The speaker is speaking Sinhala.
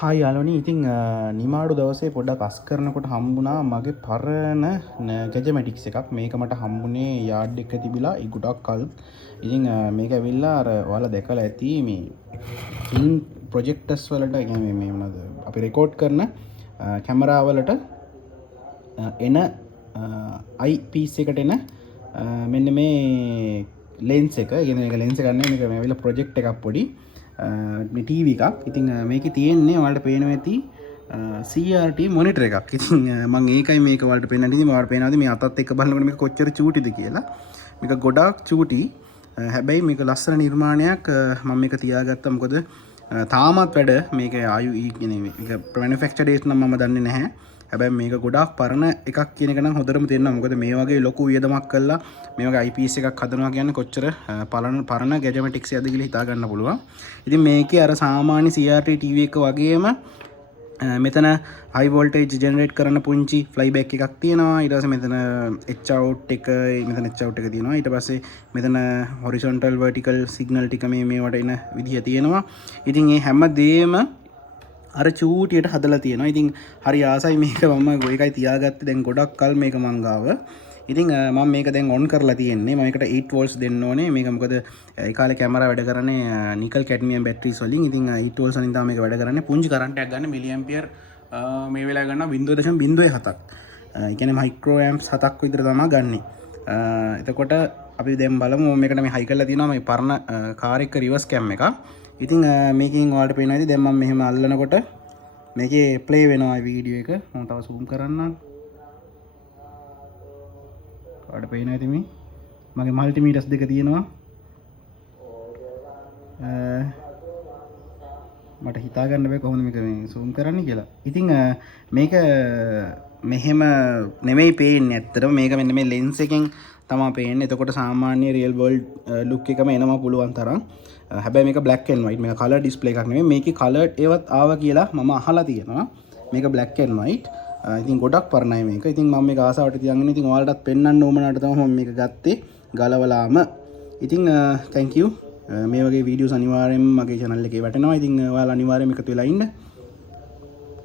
හා යාළුවනි ඉතින් නිමාඩු දවසේ පොඩ්ඩක් අස් කරනකොට හම්බුණා මගේ පරණ ගැජමැටික්ස් එකක්. මේක මට හම්බුනේ යාඩ් එක තිබිලා ගොඩක් කල්. ඉතින් මේක ඇවිල්ලා අර ඔයාලා දැකලා ඇති මේ ෆිල්ම් ප්‍රොජෙක්ටර්ස් වලට කියන්නේ මේ මොනවද අපි රෙකෝඩ් කරන කැමරා වලට එන අයිපීස් එකට එන මෙන්න මේ ලෙන්ස් එක. කියන්නේ මේක ලෙන්ස් එකක් නෙවෙයි, මේක ඇවිල්ලා ප්‍රොජෙක්ට් එකක් පොඩි. මේ ටීවී එකක්. ඉතින් මේකේ තියෙන්නේ ඔයාලට පේනවා ඇති CRT මොනිටර් එකක්. ඉතින් මම ඒකයි මේක ඔයාලට පෙන්නන්න ඉතින් ඔයාලට පේනවාද මේ අතත් එක්ක බලනකොට මේක කොච්චර චූටිද කියලා. මේක ගොඩාක් චූටි. හැබැයි මේක ලස්සන නිර්මාණයක්. මම මේක තියාගත්තා මොකද තාමත් වැඩ මේක ආයු කියන්නේ මේක මැනුෆැක්චර් ඩේට් නම් මම දන්නේ නැහැ. හැබැයි මේක ගොඩාක් පරණ එකක් කියන එක නම් හොඳටම තේරෙනවා. මොකද මේ වගේ ලොකු වියදමක් කළා මේ වගේ IPS එකක් හදනවා කියන්නේ කොච්චර පරණ ගැජමැටික්ස් එකක්ද කියලා හිතා ගන්න පුළුවන්. ඉතින් මේකේ අර සාමාන්‍ය CRT TV එක වගේම මෙතන high voltage generate කරන පුංචි flyback එකක් තියෙනවා. ඊට පස්සේ මෙතන H out එක තියෙනවා. ඊට පස්සේ මෙතන horizontal vertical signal ටික මේවට එන විදිය තියෙනවා. ඉතින් මේ හැම දෙයක්ම අර චූටියට හදලා තියෙනවා. ඉතින් හරි ආසයි මේක මම ඒකයි තියාගත්තේ දැන් ගොඩක් කල් මේක මං ගාව. ඉතින් මම මේක දැන් ඔන් කරලා තියෙන්නේ. මම ඒකට 8 volts දෙන්න ඕනේ. මේක මොකද ඒ කාලේ කැමරා වැඩ කරන්නේ නිකල් කැඩ්මියම් බැටරිස් වලින්. ඉතින් 8 volts වලින් තමයි මේක වැඩ කරන්නේ. පුංචි කරන්ට් එකක් ගන්න මිලි ඇම්පියර් මේ වෙලාව ගන්නවා 0.07ක්. ඒ කියන්නේ මයික්‍රෝ ඇම්ප්ස් 7ක් විතර තමයි ගන්නෙ. එතකොට අපි දැන් බලමු මේකට මේ හයි කරලා තියෙනවා මේ පරණ කාර් එක රිවර්ස් කැම් එකක්. ඉතින් මේකෙන් ඔයාලට පේනවා ඉතින් දැන් මම මෙහෙම අල්ලනකොට මේකේ ප්ලේ වෙනවා වීඩියෝ එක. මම තව zoom කරන්නම්. ඔයාලට පේනවා ඉතින් මේ මගේ මල්ටිමීටර්ස් දෙක තියෙනවා. මට හිතා ගන්න බෑ කොහොමද මේක මේ zoom කරන්නේ කියලා. ඉතින් මේක මෙහෙම නෙමෙයි පේන්නේ ඇත්තටම. මේක මෙන්න මේ lens එකෙන් තමයි පේන්නේ. එතකොට සාමාන්‍ය real world look එකම එනවා පුළුවන් තරම්. හැබැයි මේක black and white. මේක color display එකක් නෙමෙයි. මේකේ colored ඒවත් ආවා කියලා මම අහලා තියෙනවා. මේක black and white. ඉතින් ගොඩක් පරණයි මේක. ඉතින් මම මේක ආසාවට තියන් ඉන්නේ. ඉතින් ඔයාලටත් පෙන්වන්න ඕමනට තමයි මම මේක ගත්තේ ගලවලාම. ඉතින් thank you. මේ වගේ වීඩියෝස් අනිවාර්යෙන්ම මගේ channel එකේ වැටෙනවා. ඉතින් ඔයාලා අනිවාර්යෙන්ම එකතු වෙලා ඉන්න.